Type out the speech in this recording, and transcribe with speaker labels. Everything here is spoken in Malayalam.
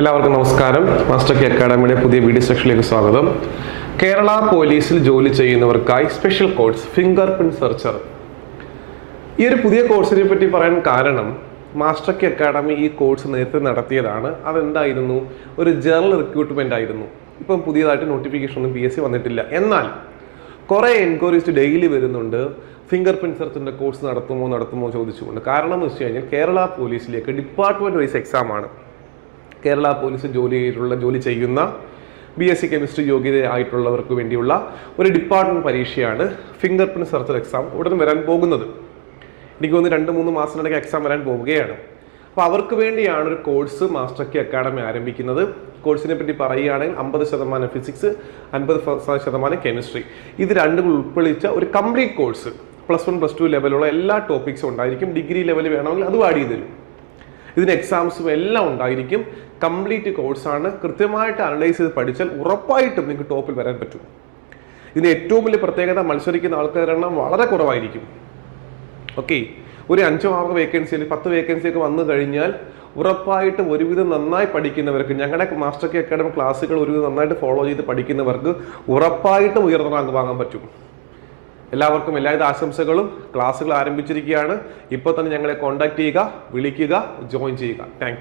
Speaker 1: എല്ലാവർക്കും നമസ്കാരം. മാസ്റ്റർ കെ അക്കാഡമിയുടെ പുതിയ വീഡിയോ സെക്ഷനിലേക്ക് സ്വാഗതം. കേരള പോലീസിൽ ജോലി ചെയ്യുന്നവർക്കായി special course finger print searcher. ഈ ഒരു പുതിയ കോഴ്സിനെ പറ്റി പറയാൻ കാരണം മാസ്റ്റർ കെ അക്കാഡമി ഈ കോഴ്സ് നേരത്തെ നടത്തിയതാണ്. അതെന്തായിരുന്നു? ഒരു ജനറൽ റിക്രൂട്ട്മെന്റ് ആയിരുന്നു. ഇപ്പം പുതിയതായിട്ട് നോട്ടിഫിക്കേഷൻ ഒന്നും പി എസ് സി വന്നിട്ടില്ല. എന്നാൽ കുറേ എൻക്വയറീസ് ഡെയിലി വരുന്നുണ്ട്. ഫിംഗർ പ്രിന്റ് സെർച്ചിന്റെ കോഴ്സ് നടത്തുമോ നടത്തുമോ ചോദിച്ചുകൊണ്ട്. കാരണം എന്ന് വെച്ച് കഴിഞ്ഞാൽ കേരള പോലീസിലേക്ക് ഡിപ്പാർട്ട്മെന്റ് വൈസ് എക്സാം ആണ് കേരള പോലീസ് ജോലിയിലുള്ള ജോലി ചെയ്യുന്ന ബി എസ് സി കെമിസ്ട്രി യോഗ്യത ആയിട്ടുള്ളവർക്ക് വേണ്ടിയുള്ള ഒരു ഡിപ്പാർട്ട്മെന്റ് പരീക്ഷയാണ് ഫിംഗർ പ്രിന്റ് സെർച്ചർ എക്സാം ഉടൻ വരാൻ പോകുന്നത്. എനിക്ക് തോന്നുന്നു രണ്ട് മൂന്ന് മാസത്തിനിടയ്ക്ക് എക്സാം വരാൻ പോവുകയാണ്. അപ്പോൾ അവർക്ക് വേണ്ടിയാണ് ഒരു കോഴ്സ് മാസ്റ്റർ കെ അക്കാഡമി ആരംഭിക്കുന്നത്. കോഴ്സിനെ പറ്റി പറയുകയാണെങ്കിൽ അമ്പത് ശതമാനം ഫിസിക്സ് അൻപത് ശതമാനം കെമിസ്ട്രി ഇത് രണ്ടും ഉൾക്കൊള്ളിച്ച ഒരു complete course plus one plus two ലെവലുള്ള എല്ലാ ടോപ്പിക്സും ഉണ്ടായിരിക്കും. ഡിഗ്രി ലെവൽ വേണമെങ്കിൽ അതും ആഡ് ചെയ്തു തരും. ഇതിന് എക്സാംസും എല്ലാം ഉണ്ടായിരിക്കും. കംപ്ലീറ്റ് കോഴ്സാണ് കൃത്യമായിട്ട് അനലൈസ് ചെയ്ത് പഠിച്ചാൽ ഉറപ്പായിട്ടും നിങ്ങൾക്ക് ടോപ്പിൽ വരാൻ പറ്റും. ഇതിന് ഏറ്റവും വലിയ പ്രത്യേകത മത്സരിക്കുന്ന ആൾക്കാരുടെ എണ്ണം വളരെ കുറവായിരിക്കും. ഓക്കെ ഒരു അഞ്ചോ ആറ് അല്ലെങ്കിൽ പത്ത് വേക്കൻസി ഒക്കെ വന്നു കഴിഞ്ഞാൽ ഉറപ്പായിട്ടും ഒരുവിധം നന്നായി പഠിക്കുന്നവർക്ക് ഞങ്ങളുടെ മാസ്റ്റർ കെ അക്കാഡമി ക്ലാസ്സുകൾ ഒരുവിധം നന്നായിട്ട് ഫോളോ ചെയ്ത് പഠിക്കുന്നവർക്ക് ഉറപ്പായിട്ടും ഉയർന്ന റാങ്ക് വാങ്ങാൻ പറ്റും. എല്ലാവർക്കും എല്ലാവിധ ആശംസകളും. ക്ലാസ്സുകൾ ആരംഭിച്ചിരിക്കുകയാണ്. ഇപ്പോൾ തന്നെ ഞങ്ങളെ കോൺടാക്ട് ചെയ്യുക വിളിക്കുക ജോയിൻ ചെയ്യുക. താങ്ക്